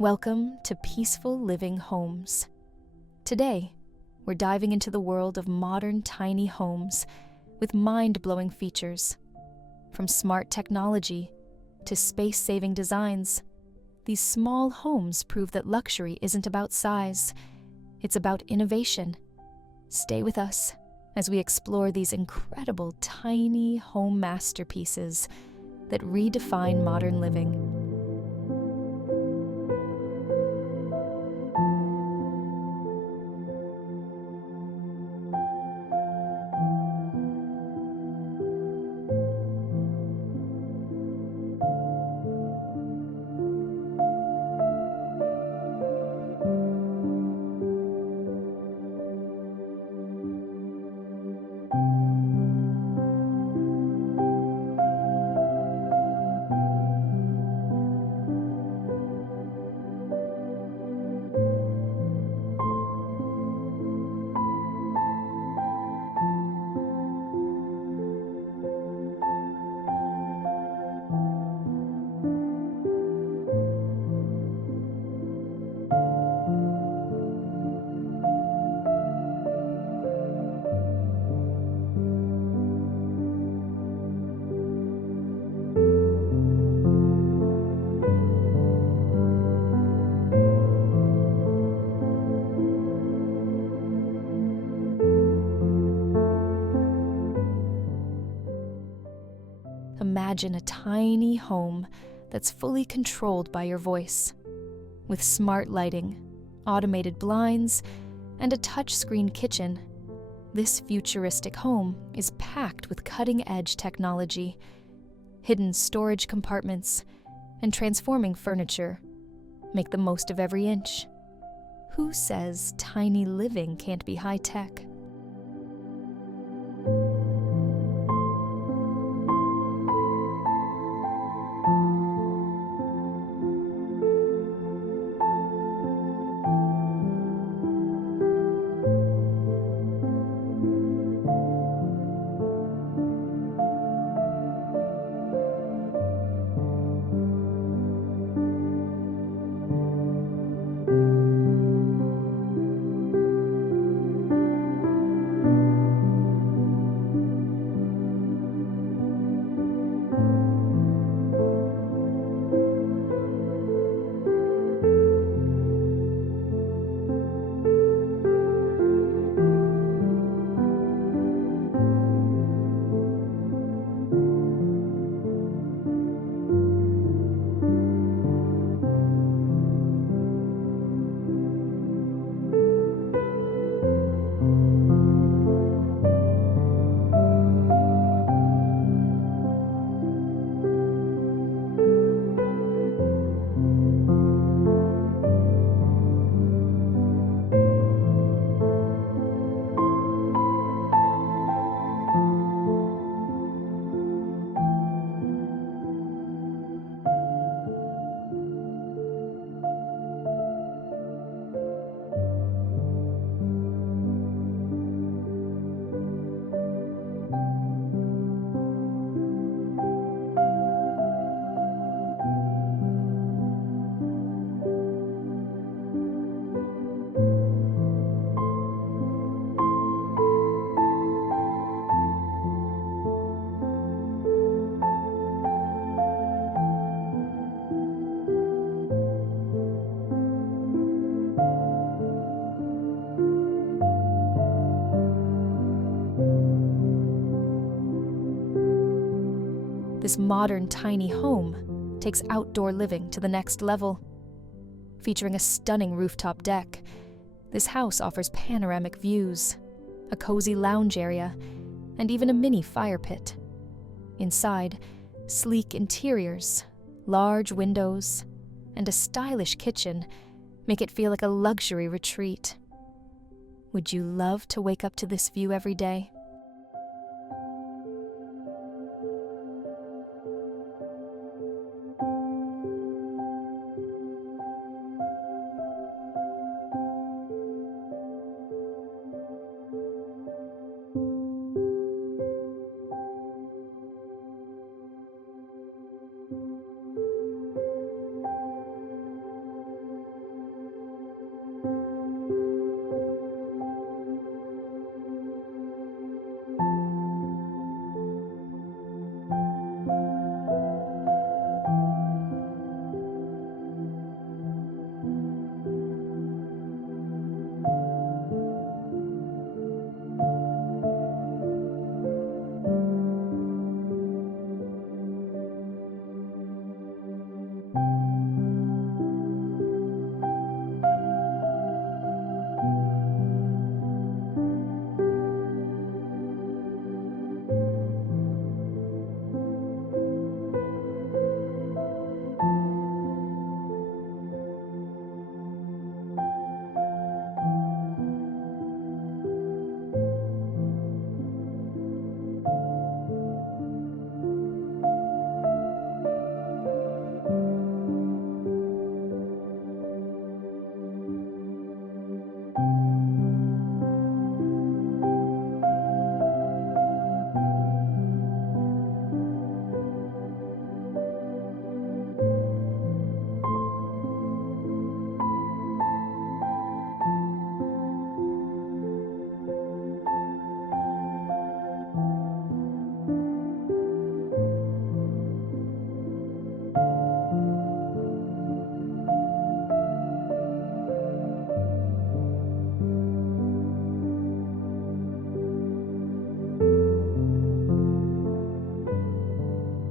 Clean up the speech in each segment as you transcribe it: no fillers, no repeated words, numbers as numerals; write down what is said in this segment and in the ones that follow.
Welcome to Peaceful Living Homes. Today, we're diving into the world of modern tiny homes with mind-blowing features. From smart technology to space-saving designs, these small homes prove that luxury isn't about size, it's about innovation. Stay with us as we explore these incredible tiny home masterpieces that redefine modern living. Imagine a tiny home that's fully controlled by your voice. With smart lighting, automated blinds, and a touchscreen kitchen, this futuristic home is packed with cutting-edge technology. Hidden storage compartments and transforming furniture make the most of every inch. Who says tiny living can't be high-tech? This modern tiny home takes outdoor living to the next level. Featuring a stunning rooftop deck, this house offers panoramic views, a cozy lounge area, and even a mini fire pit. Inside, sleek interiors, large windows, and a stylish kitchen make it feel like a luxury retreat. Would you love to wake up to this view every day?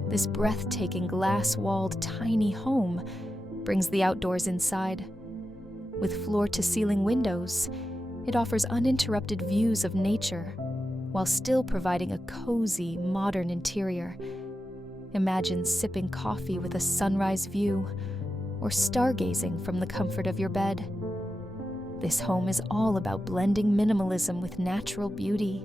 This breathtaking glass-walled tiny home brings the outdoors inside. With floor-to-ceiling windows, it offers uninterrupted views of nature while still providing a cozy, modern interior. Imagine sipping coffee with a sunrise view or stargazing from the comfort of your bed. This home is all about blending minimalism with natural beauty.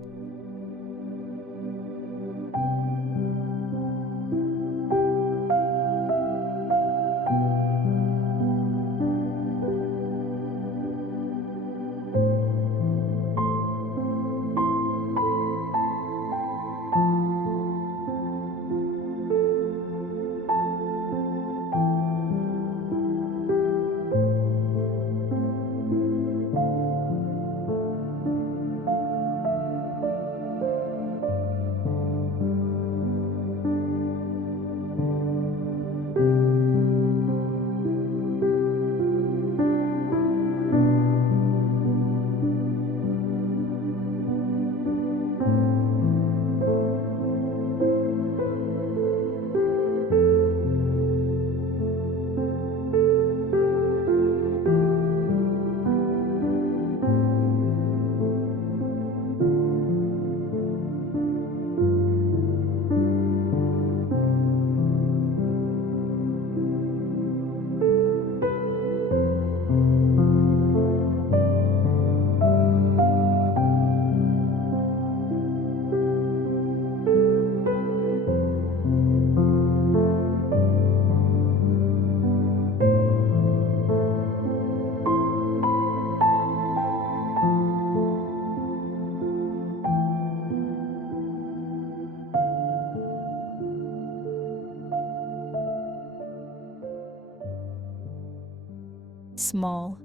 Small,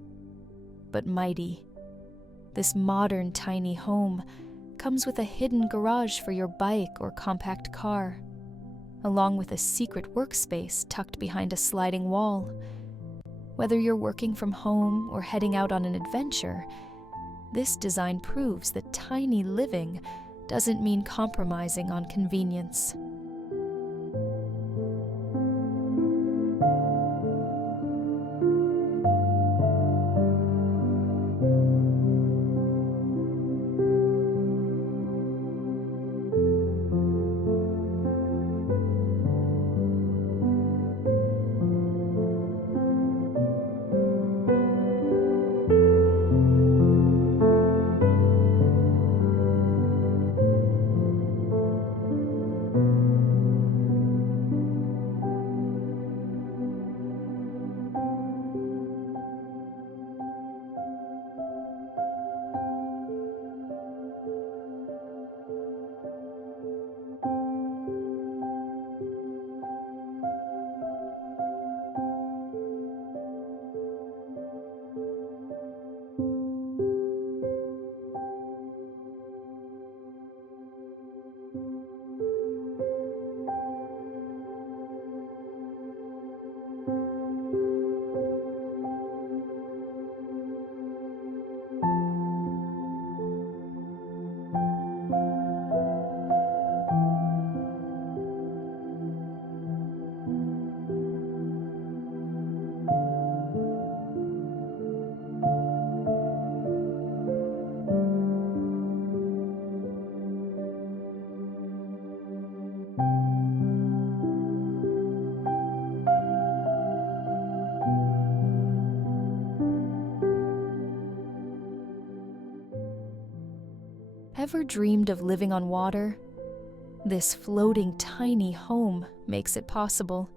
but mighty, this modern tiny home comes with a hidden garage for your bike or compact car, along with a secret workspace tucked behind a sliding wall. Whether you're working from home or heading out on an adventure, this design proves that tiny living doesn't mean compromising on convenience. Ever dreamed of living on water? This floating tiny home makes it possible.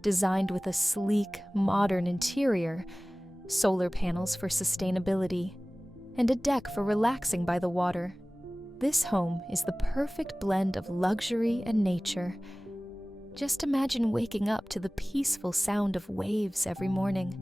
Designed with a sleek, modern interior, solar panels for sustainability, and a deck for relaxing by the water, this home is the perfect blend of luxury and nature. Just imagine waking up to the peaceful sound of waves every morning.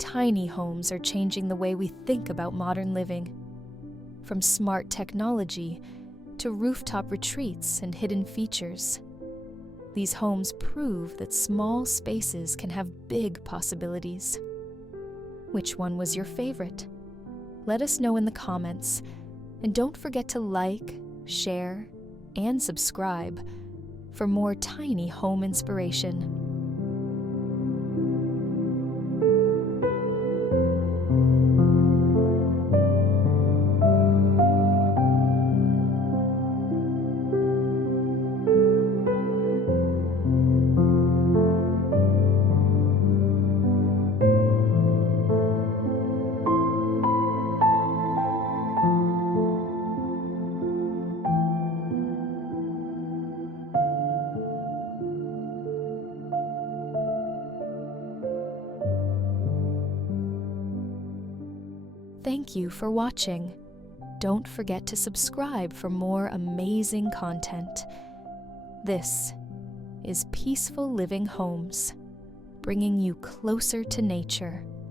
tiny homes are changing the way we think about modern living. From smart technology to rooftop retreats and hidden features, these homes prove that small spaces can have big possibilities. Which one was your favorite? Let us know in the comments, and don't forget to like, share, and subscribe for more tiny home inspiration. Thank you for watching. Don't forget to subscribe for more amazing content. This is Peaceful Living Homes, bringing you closer to nature.